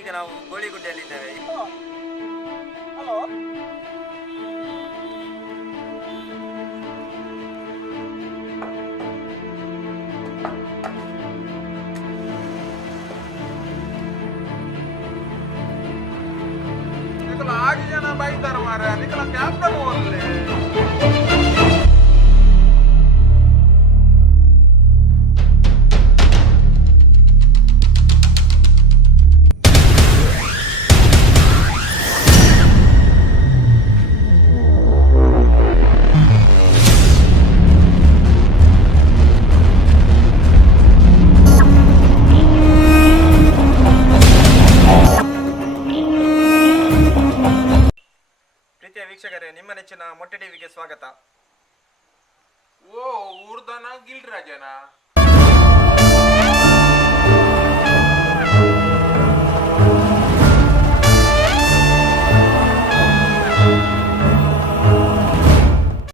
ಈಗ ನಾವು ಗೋಳಿಗುಡ್ಡೆಯಲ್ಲಿದ್ದೇವೆ. ಹಲೋ, ನಿಖಲ 8 ಜನ ಬೈತಾರ ಮಾರ. ನಿಖಲ ಕ್ಯಾಪ್ಟನ್ ಹೋಗ್ಲಿ. ಪ್ರೀತಿಯ ವೀಕ್ಷಕರೇ, ನಿಮ್ಮ ನೆಚ್ಚಿನ ಮೊಟ್ಟೆ ಟಿವಿಗೆ ಸ್ವಾಗತ. ಓ ಊರ್ದನ ಗಿಲ್ರಾಜನ